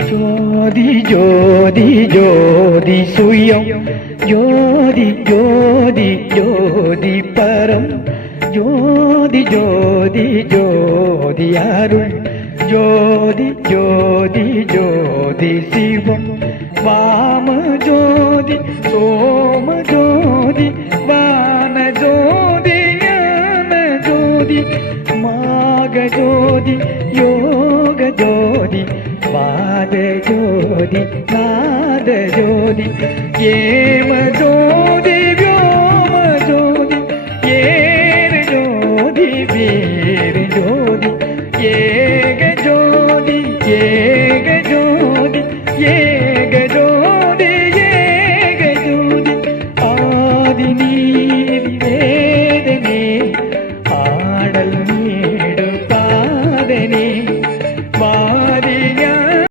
ஜோதி ஜோதி ஜோதி சுயம் ஜோதி ஜோதி ஜோதி பரம் ஜோதி ஜோதி ஜோதி அருள் ஜோதி ஜோதி ஜோதி சிவம் வாம ஜோதி சோம ஜோதி வான ஜோதி ஞான ஜோதி மாக ஜோதி யோக ஜோதி வாத ஜோதி நாத ஜோதி ஏம ஜோதி व्योम ஜோதி ஏர ஜோதி வீர ஜோதி ஏ